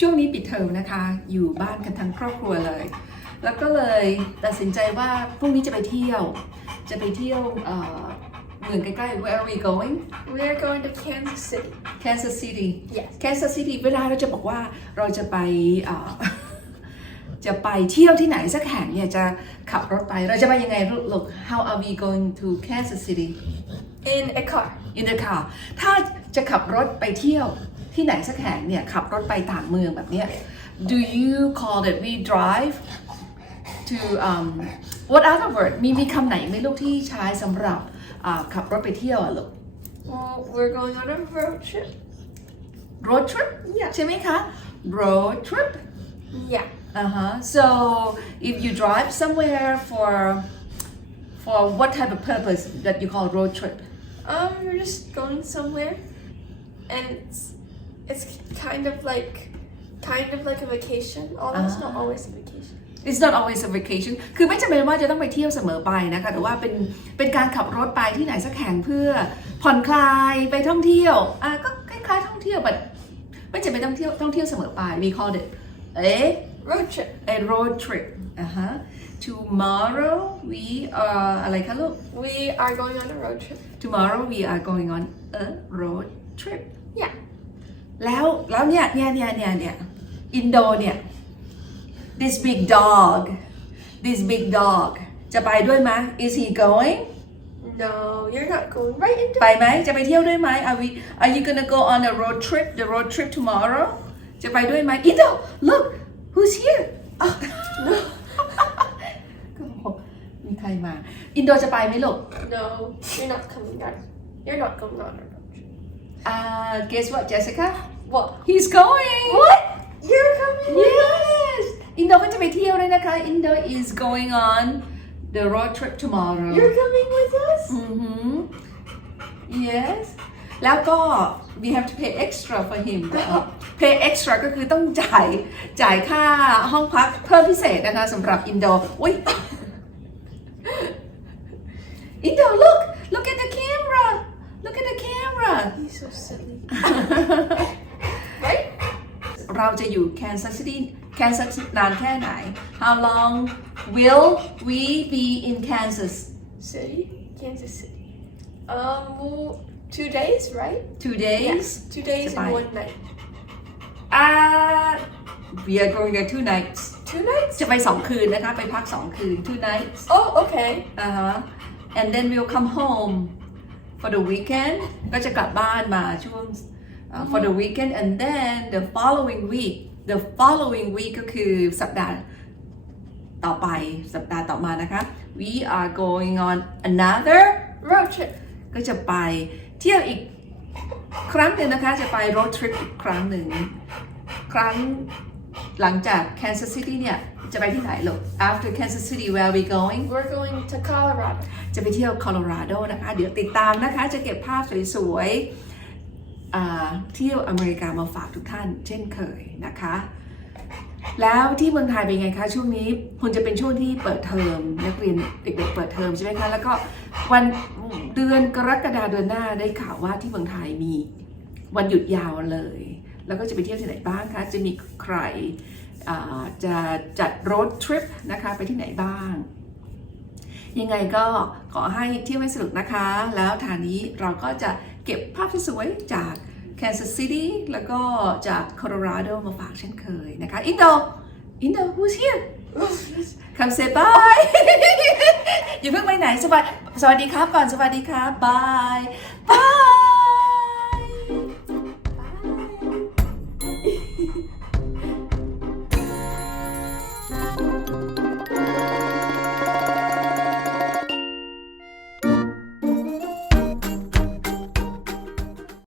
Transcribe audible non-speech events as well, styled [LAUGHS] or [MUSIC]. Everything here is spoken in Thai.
ช่วงนี้ปิดเทอมนะคะ อยู่บ้านกันทั้งครอบครัวเลย แล้วก็เลยตัดสินใจว่าพรุ่งนี้จะไปเที่ยว จะไปเที่ยวเอ่อเมืองใกล้ๆ Where are we going We are going to Kansas City. Kansas City Yes. Kansas City เวลาเราจะบอกว่าเราจะไปเอ่อจะไปเที่ยวที่ไหนสักแห่งเนี่ยจะขับรถไปเราจะไปยังไงลูก Look how are we going to Kansas City In a car. in the car ถ้าจะขับรถไปเที่ยว ที่ไหนสักแห่งเนี่ย ขับรถไปต่างเมืองแบบเนี้ย do you call it we drive to um what other word มีมีคำไหนไหมลูกที่ใช้สำหรับอ่าขับรถไปเที่ยวอะลูก Well, we're going on a road trip. road trip Yeah. ใช่ไหมคะ road trip Yeah. uh-huh so if you drive somewhere for for what type of purpose that you call road trip Um, we're just going somewhere, and it's it's kind of like kind of like a vacation. Although it's not Ah. always a vacation. It's not always a vacation คือไม่จำเป็นว่าจะต้องไปเที่ยวเสมอไปนะคะ แต่ว่าเป็น เป็นการขับรถไปที่ไหนสักแห่งเพื่อผ่อนคลายไปท่องเที่ยว อะก็คล้ายๆท่องเที่ยว but ไม่จำเป็นต้องเที่ยวท่องเที่ยวเสมอไป we call it a Road trip. a road trip อ่าฮะ tomorrow we are อะไรคะลูก We are going on a road trip. tomorrow we are going on a road trip Yeah. แล้วแล้วเนี่ยเนี่ยเนี่ยเนี่ยเนี่ยอินโดเนี่ย this big dog this big dog จะไปด้วยไหม is he going No, you're not going right into. ไปไหมจะไปเที่ยวด้วยไหม are we are you gonna go on a road trip the road trip tomorrow จะไปด้วยไหมอินโด look who's here อ้าวก็บอกมีใครมา อินโดจะไปไหมลูก No, you're not coming on. You're not going on a road trip. uh, guess what Jessica What? he's going What? You're coming? with us? Yes อินโดก็จะไปเที่ยวด้วยนะคะ อินโด is going on the road trip tomorrow You're coming with us? อือหือ yes แล้วก็ we have to pay extra for him pay extra ก็คือต้องจ่ายจ่ายค่าห้องพักเพิ่มพิเศษนะคะสำหรับอินโดอุ้ย[LAUGHS] อินโด look look so silly. [LAUGHS] right? เราจะอยู่ Kansas City Kansas นานแค่ไหน How long will we be in Kansas City? Kansas City. Um, well, two days, right? two days Two days Goodbye. and one night. uh we are going there two nights Two nights? จะไปสองคืนนะคะ ไปพักสองคืน two nights Oh, okay. อ่าฮะ and then we'll come home For the weekend ก็จะกลับบ้านมาช่วง for the weekend and then the following week the following week ก็คือสัปดาห์ต่อไปสัปดาห์ต่อมานะคะ we are going on another Road trip. ก็จะไปเที่ยวอีกครั้งหนึ่งนะคะ จะไป road trip อีกครั้งหนึ่ง ครั้งหลังจาก Kansas City เนี่ย จะไปที่ไหนลูก after Kansas City where are we going We're going to Colorado. จะไปเที่ยวโคโลราโดนะคะ เดี๋ยวติดตามนะคะ จะเก็บภาพสวยๆอ่าเที่ยวอเมริกามาฝากทุกท่าน เช่นเคยนะคะ แล้วที่เมืองไทยเป็นไงคะ ช่วงนี้คงจะเป็นช่วงที่เปิดเทอมนักเรียนเด็กๆเปิดเทอมใช่ไหมคะ แล้วก็วันเดือนกรกฎาเดือนหน้าได้ข่าวว่าที่เมืองไทยมีวันหยุดยาวเลย แล้วก็จะไปเที่ยวที่ไหนบ้างคะ จะมีใครจะจัดรถทริปนะคะไปที่ไหนบ้าง ยังไงก็ขอให้เที่ยวให้สนุกนะคะ แล้วทางนี้เราก็จะเก็บภาพที่สวยจาก Kansas City แล้วก็จาก Colorado มาฝากเช่นเคยนะคะ อินโด อินโด who's here come say bye อย่าเพิ่งไปไหนสวัสดีสวัสดีครับก่อนสวัสดีครับ bye bye